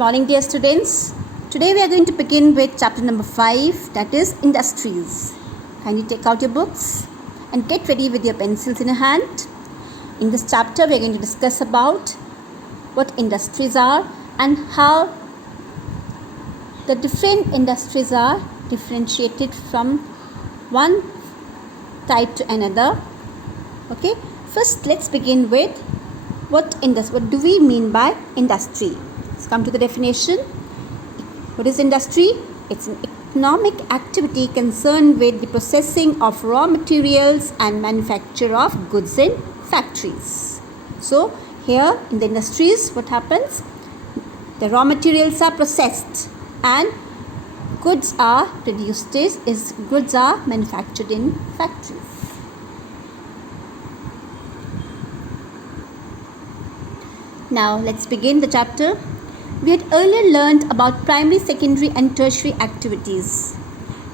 Morning, dear students. Today we are going to begin with chapter number 5, that is industries. Kindly take out your books and get ready with your pencils in your hand. In this chapter we are going to discuss about what industries are and how the different industries are differentiated from one type to another. Okay, first let's begin with what do we mean by industry. Let's come to the definition. What is industry? It's an economic activity concerned with the processing of raw materials and manufacture of goods in factories. So here in the industries, what happens? The raw materials are processed and goods are produced. Goods are manufactured in factories. Now let's begin the chapter. We had earlier learned about primary, secondary and tertiary activities.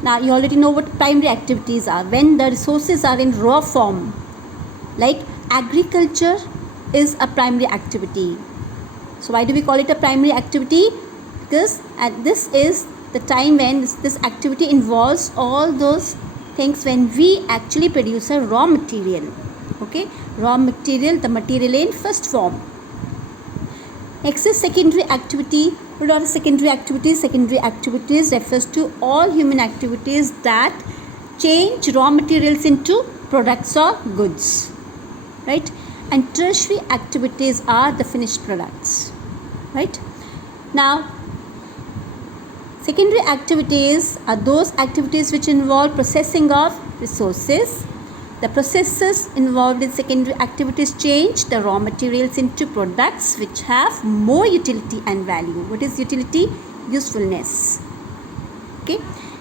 Now you already know what primary activities are. When the resources are in raw form, like agriculture is a primary activity. So why do we call it a primary activity? Because this is the time when this activity involves all those things when we actually produce a raw material. Okay, raw material, the material in first form. Next is secondary activity. What are the secondary activities? Secondary activities refers to all human activities that change raw materials into products or goods, right? And tertiary activities are the finished products, right? Now, secondary activities are those activities which involve processing of resources. The processes involved in secondary activities change the raw materials into products which have more utility and value. What is utility? Usefulness. Okay.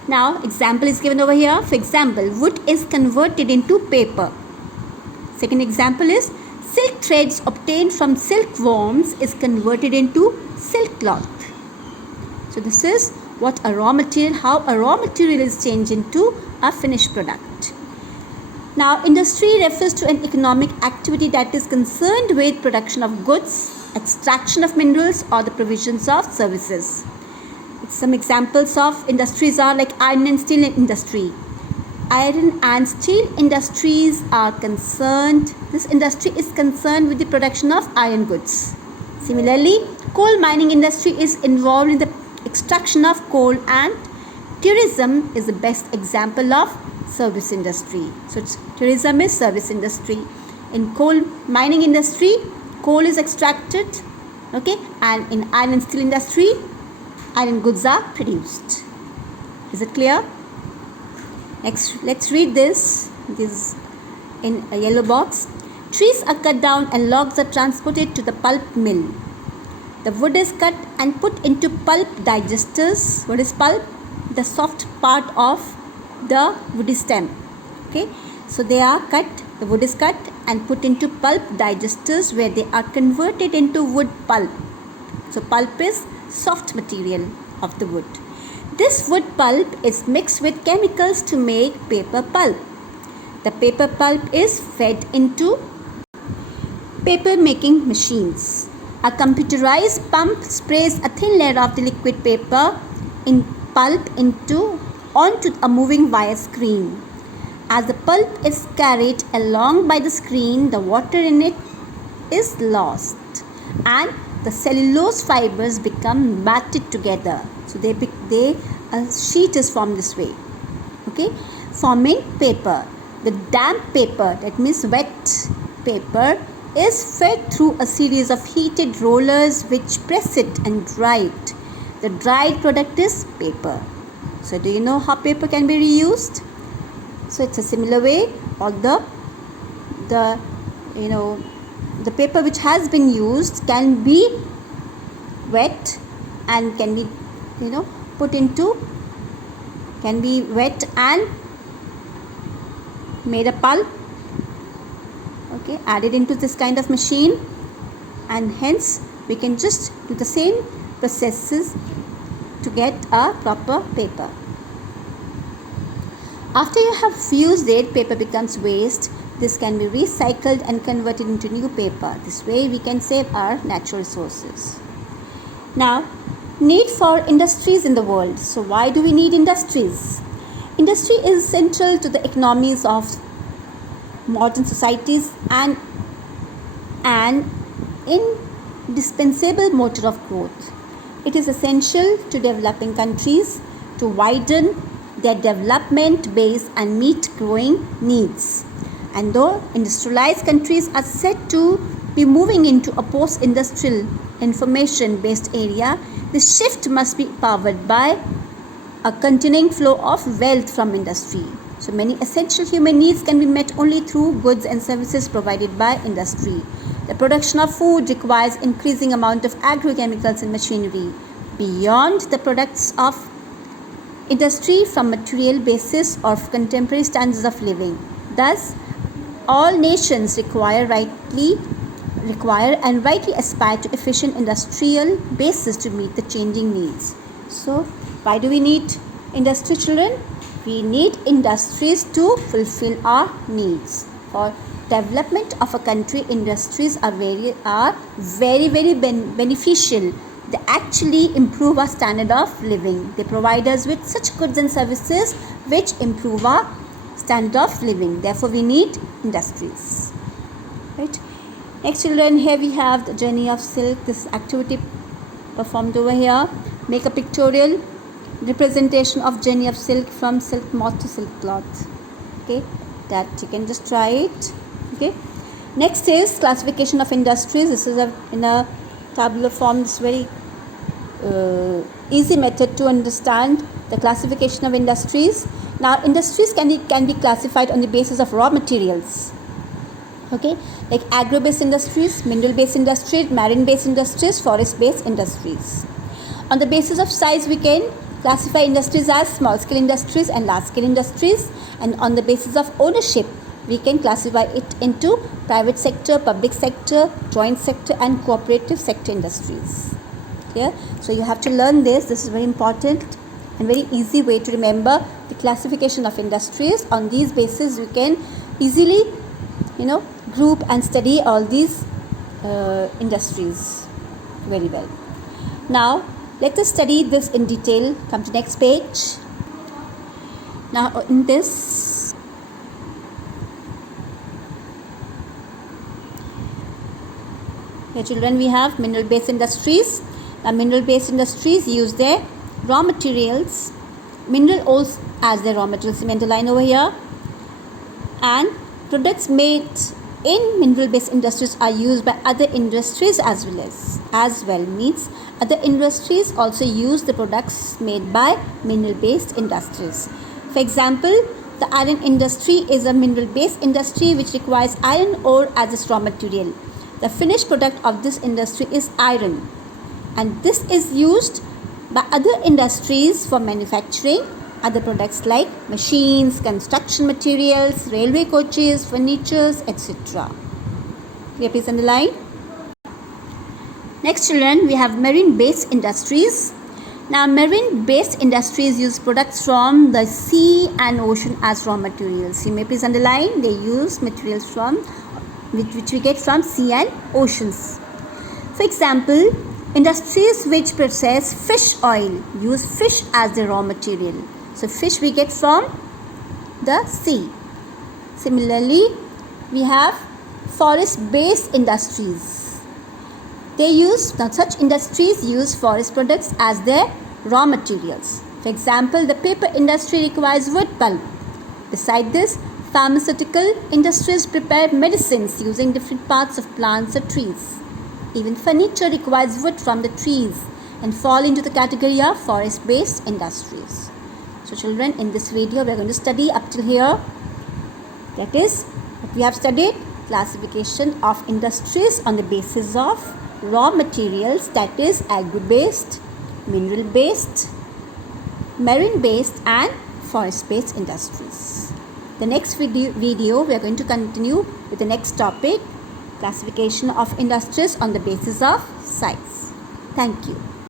Now, example is given over here. For example, wood is converted into paper. Second example is silk threads obtained from silkworms is converted into silk cloth. So, this is what a raw material, how a raw material is changed into a finished product. Now, industry refers to an economic activity that is concerned with production of goods, extraction of minerals or the provisions of services. Some examples of industries are like iron and steel industry. Iron and steel industries are concerned, this industry is concerned with the production of iron goods. Similarly, coal mining industry is involved in the extraction of coal, and tourism is the best example of service industry. So tourism is service industry. In coal mining industry, coal is extracted, okay, and in iron and steel industry, iron goods are produced. Is it clear? Next, let's read this. This is in a yellow box. Trees are cut down and logs are transported to the pulp mill. The wood is cut and put into pulp digesters. What is pulp? The soft part of the woody stem. Okay, so they are cut, the wood is cut and put into pulp digesters where they are converted into wood pulp. So pulp is soft material of the wood. This wood pulp is mixed with chemicals to make paper pulp. The paper pulp is fed into paper making machines. A computerized pump sprays a thin layer of the liquid paper in pulp onto a moving wire screen. As the pulp is carried along by the screen, the water in it is lost and the cellulose fibers become matted together. So a sheet is formed this way, okay, forming paper. The damp paper, that means wet paper, is fed through a series of heated rollers which press it and dry it. The dried product is paper. So do you know how paper can be reused? So it's a similar way. All the paper which has been used can be wet and can be can be wet and made a pulp. Okay, added into this kind of machine, and hence we can just do the same processes to get a proper paper. After you have used it, paper becomes waste. This can be recycled and converted into new paper. This way we can save our natural resources. Now, Need for industries in the world. So why do we need industries? Industry is central to the economies of modern societies and an indispensable motor of growth. It is essential to developing countries to widen their development base and meet growing needs. And though industrialized countries are said to be moving into a post-industrial information-based area, this shift must be powered by a continuing flow of wealth from industry. So many essential human needs can be met only through goods and services provided by industry. The production of food requires increasing amount of agrochemicals and machinery. Beyond the products of industry from material basis of contemporary standards of living. Thus, all nations require and rightly aspire to efficient industrial basis to meet the changing needs. So, why do we need industry, children? We need industries to fulfill our needs. For development of a country, industries are very beneficial. They actually improve our standard of living. They provide us with such goods and services which improve our standard of living. Therefore, we need industries. Right? Next, children, here we have the journey of silk. This activity performed over here. Make a pictorial representation of journey of silk from silk moth to silk cloth. Okay, that you can just try it. Okay. Next is classification of industries. This is in a tabular form. This very easy method to understand the classification of industries. Now, industries can be classified on the basis of raw materials. Okay, like agro-based industries, mineral-based industries, marine-based industries, forest-based industries. On the basis of size, we can classify industries as small-scale industries and large-scale industries. And on the basis of ownership, we can classify it into private sector, public sector, joint sector and cooperative sector industries. Clear? So you have to learn this. This is very important and very easy way to remember the classification of industries. On these basis, you can easily, group and study all these industries very well. Now, let us study this in detail. Come to next page. Now, in this, here children, we have mineral-based industries. Now, mineral-based industries use their raw materials, mineral ores as their raw materials. We underline over here. And products made in mineral-based industries are used by other industries as well. Means other industries also use the products made by mineral-based industries. For example, the iron industry is a mineral-based industry which requires iron ore as its raw material. The finished product of this industry is iron, and this is used by other industries for manufacturing other products like machines, construction materials, railway coaches, furnitures, etc. Here, please underline. Next, children, we have marine-based industries. Now, marine-based industries use products from the sea and ocean as raw materials. You may please underline. They use materials from which we get from sea and oceans. For example, industries which process fish oil use fish as the raw material. So, fish we get from the sea. Similarly, we have forest-based industries. Such industries use forest products as their raw materials. For example, the paper industry requires wood pulp. Besides this, pharmaceutical industries prepare medicines using different parts of plants or trees. Even furniture requires wood from the trees and fall into the category of forest-based industries. So children, in this video we are going to study up till here. That is what we have studied: classification of industries on the basis of raw materials, that is agro-based, mineral-based, marine-based and forest-based industries. The next video we are going to continue with the next topic: classification of industries on the basis of size. Thank you.